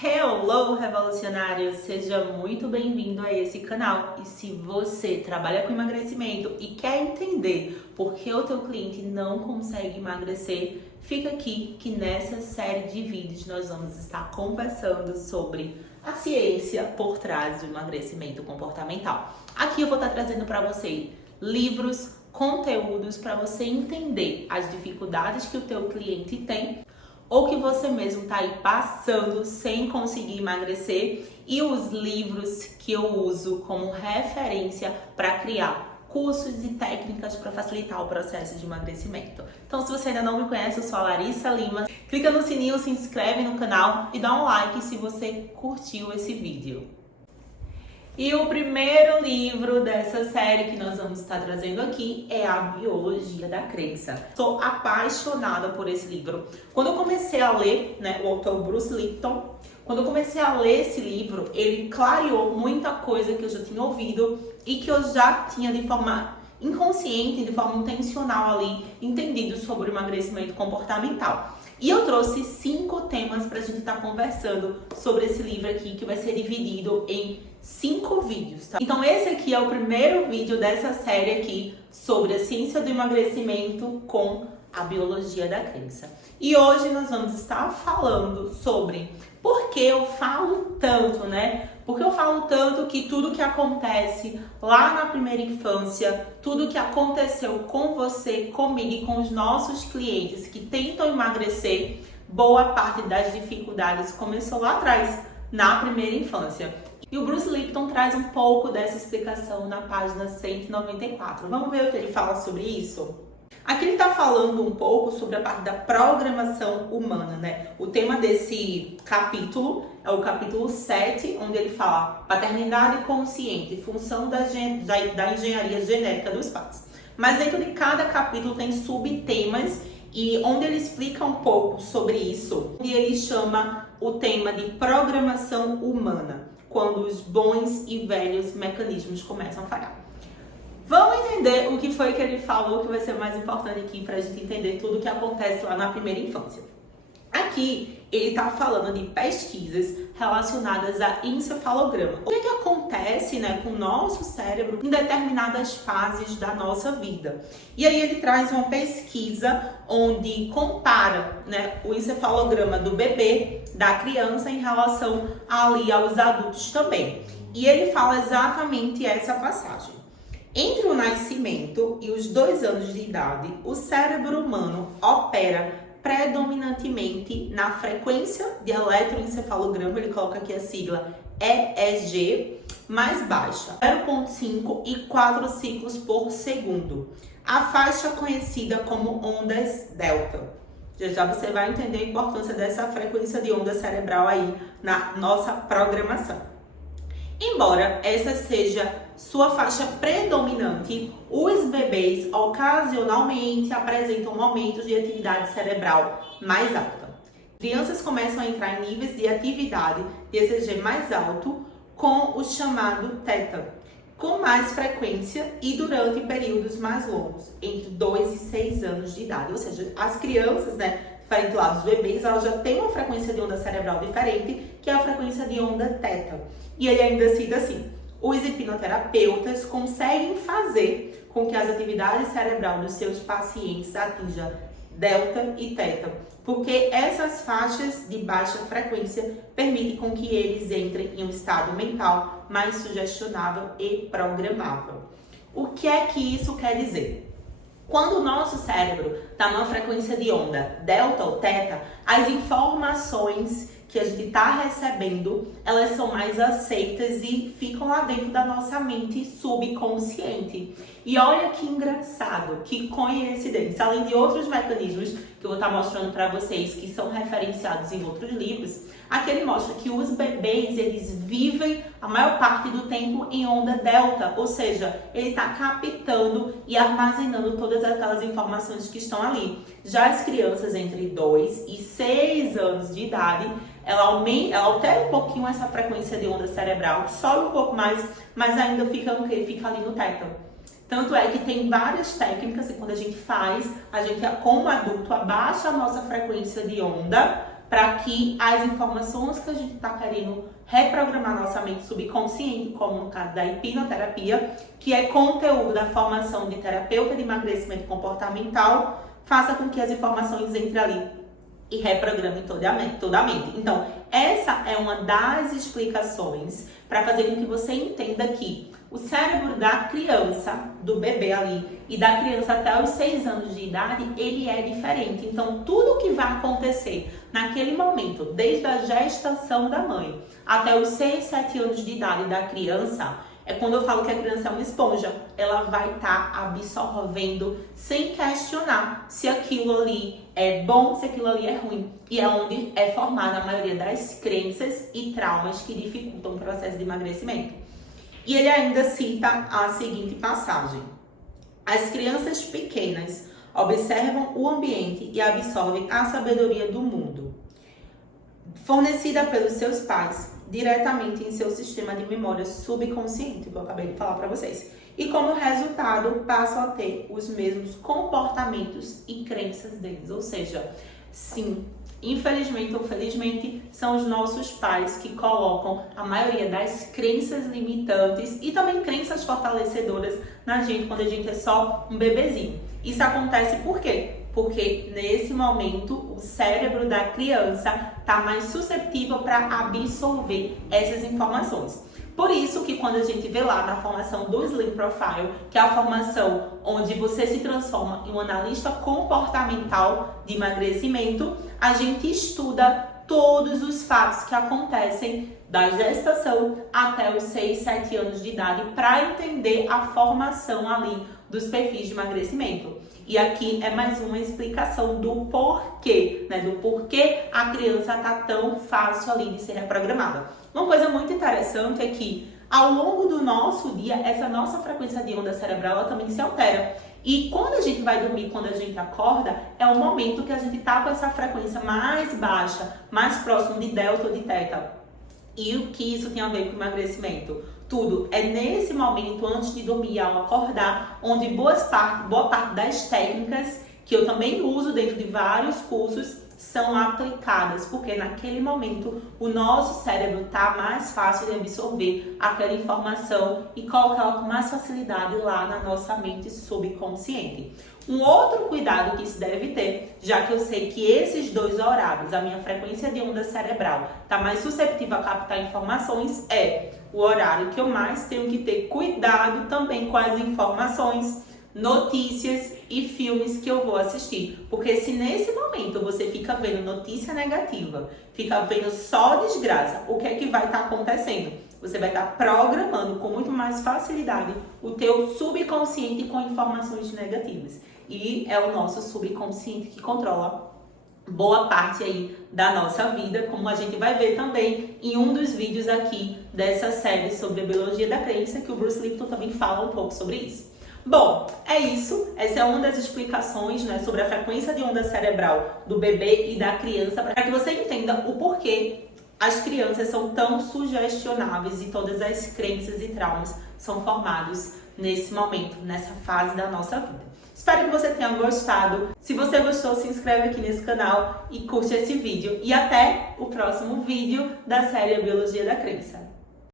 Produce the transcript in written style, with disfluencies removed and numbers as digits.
Hello, revolucionário! Seja muito bem-vindo a esse canal. E se você trabalha com emagrecimento e quer entender por que o teu cliente não consegue emagrecer, fica aqui que nessa série de vídeos nós vamos estar conversando sobre a ciência por trás do emagrecimento comportamental. Aqui eu vou estar trazendo para você livros, conteúdos para você entender as dificuldades que o teu cliente tem ou que você mesmo está aí passando sem conseguir emagrecer, e os livros que eu uso como referência para criar cursos e técnicas para facilitar o processo de emagrecimento. Então, se você ainda não me conhece, eu sou a Larissa Lima. Clica no sininho, se inscreve no canal e dá um like se você curtiu esse vídeo. E o primeiro livro dessa série que nós vamos estar trazendo aqui é A Biologia da Crença. Sou apaixonada por esse livro. Quando eu comecei a ler, o autor Bruce Lipton, quando eu comecei a ler esse livro, ele clareou muita coisa que eu já tinha ouvido e que eu já tinha de forma inconsciente, de forma intencional ali, entendido sobre o emagrecimento comportamental. E eu trouxe 5 temas para a gente estar conversando sobre esse livro aqui, que vai ser dividido em 5 vídeos, tá? Então esse aqui é o primeiro vídeo dessa série aqui sobre a ciência do emagrecimento com a biologia da crença. E hoje nós vamos estar falando sobre por que eu falo tanto, Porque eu falo tanto que tudo que acontece lá na primeira infância, tudo que aconteceu com você, comigo e com os nossos clientes que tentam emagrecer, boa parte das dificuldades começou lá atrás, na primeira infância. E o Bruce Lipton traz um pouco dessa explicação na página 194. Vamos ver o que ele fala sobre isso? Aqui ele está falando um pouco sobre a parte da programação humana, O tema desse capítulo é o capítulo 7, onde ele fala paternidade consciente, função da engenharia genética dos pais. Mas dentro de cada capítulo tem subtemas e onde ele explica um pouco sobre isso, e ele chama o tema de programação humana, quando os bons e velhos mecanismos começam a falhar. Vamos entender o que foi que ele falou, que vai ser mais importante aqui para a gente entender tudo o que acontece lá na primeira infância. Aqui ele está falando de pesquisas relacionadas a encefalograma. O que acontece com o nosso cérebro em determinadas fases da nossa vida? E aí ele traz uma pesquisa onde compara o encefalograma do bebê, da criança, em relação ali aos adultos também. E ele fala exatamente essa passagem. Entre o nascimento e os 2 anos de idade, o cérebro humano opera predominantemente na frequência de eletroencefalograma, ele coloca aqui a sigla EEG, mais baixa, 0,5 e 4 ciclos por segundo. A faixa conhecida como ondas delta. Já você vai entender a importância dessa frequência de onda cerebral aí na nossa programação. Embora essa seja sua faixa predominante, os bebês ocasionalmente apresentam momentos de atividade cerebral mais alta. Crianças começam a entrar em níveis de atividade de ECG mais alto com o chamado teta, com mais frequência e durante períodos mais longos, entre 2 e 6 anos de idade. Ou seja, as crianças, diferente lá dos bebês, elas já têm uma frequência de onda cerebral diferente, que é a frequência de onda teta. E ele ainda cita assim: os hipnoterapeutas conseguem fazer com que as atividades cerebrais dos seus pacientes atinjam delta e teta, porque essas faixas de baixa frequência permitem com que eles entrem em um estado mental mais sugestionável e programável. O que é que isso quer dizer? Quando o nosso cérebro está numa frequência de onda delta ou teta, as informações que a gente está recebendo, elas são mais aceitas e ficam lá dentro da nossa mente subconsciente. E olha que engraçado, que coincidência. Além de outros mecanismos que eu vou estar mostrando para vocês, que são referenciados em outros livros, aqui ele mostra que os bebês, eles vivem a maior parte do tempo em onda delta, ou seja, ele está captando e armazenando todas aquelas informações que estão ali. Já as crianças entre 2 e 6 anos de idade, ela altera um pouquinho essa frequência de onda cerebral, sobe um pouco mais, mas ainda fica ali no teta. Tanto é que tem várias técnicas que quando a gente faz, a gente como adulto abaixa a nossa frequência de onda para que as informações que a gente está querendo reprogramar nossa mente subconsciente, como no caso da hipnoterapia, que é conteúdo da formação de terapeuta de emagrecimento comportamental, faça com que as informações entrem ali e reprogramem toda a mente. Então, essa é uma das explicações para fazer com que você entenda que o cérebro da criança, do bebê ali, e da criança até os 6 anos de idade, ele é diferente. Então, tudo que vai acontecer naquele momento, desde a gestação da mãe até os 6, 7 anos de idade da criança, é quando eu falo que a criança é uma esponja. Ela vai estar absorvendo sem questionar se aquilo ali é bom, se aquilo ali é ruim. E é onde é formada a maioria das crenças e traumas que dificultam o processo de emagrecimento. E ele ainda cita a seguinte passagem: as crianças pequenas observam o ambiente e absorvem a sabedoria do mundo, fornecida pelos seus pais, diretamente em seu sistema de memória subconsciente, que eu acabei de falar para vocês. E como resultado, passam a ter os mesmos comportamentos e crenças deles. Ou seja, sim, infelizmente ou felizmente, são os nossos pais que colocam a maioria das crenças limitantes e também crenças fortalecedoras na gente quando a gente é só um bebezinho. Isso acontece por quê? Porque nesse momento o cérebro da criança está mais suscetível para absorver essas informações. Por isso que quando a gente vê lá na formação do Slim Profile, que é a formação onde você se transforma em um analista comportamental de emagrecimento, a gente estuda todos os fatos que acontecem da gestação até os 6, 7 anos de idade para entender a formação ali dos perfis de emagrecimento. E aqui é mais uma explicação do porquê, né? Do porquê a criança tá tão fácil ali de ser reprogramada. Uma coisa muito interessante é que ao longo do nosso dia, essa nossa frequência de onda cerebral ela também se altera. E quando a gente vai dormir, quando a gente acorda, é o momento que a gente tá com essa frequência mais baixa, mais próximo de delta ou de teta. E o que isso tem a ver com emagrecimento? Tudo. É nesse momento, antes de dormir, ao acordar, onde boa parte das técnicas que eu também uso dentro de vários cursos são aplicadas, porque naquele momento o nosso cérebro está mais fácil de absorver aquela informação e colocá-la com mais facilidade lá na nossa mente subconsciente. Um outro cuidado que se deve ter, já que eu sei que esses dois horários, a minha frequência de onda cerebral está mais susceptível a captar informações, é o horário que eu mais tenho que ter cuidado também com as informações, notícias e filmes que eu vou assistir. Porque se nesse momento você fica vendo notícia negativa, fica vendo só desgraça, o que é que vai estar acontecendo? Você vai estar programando com muito mais facilidade o teu subconsciente com informações negativas. E é o nosso subconsciente que controla boa parte aí da nossa vida, como a gente vai ver também em um dos vídeos aqui dessa série sobre a biologia da crença, que o Bruce Lipton também fala um pouco sobre isso. Bom, é isso. Essa é uma das explicações, né, sobre a frequência de onda cerebral do bebê e da criança, para que você entenda o porquê as crianças são tão sugestionáveis e todas as crenças e traumas são formados nesse momento, nessa fase da nossa vida. Espero que você tenha gostado. Se você gostou, se inscreve aqui nesse canal e curte esse vídeo. E até o próximo vídeo da série A Biologia da Crença.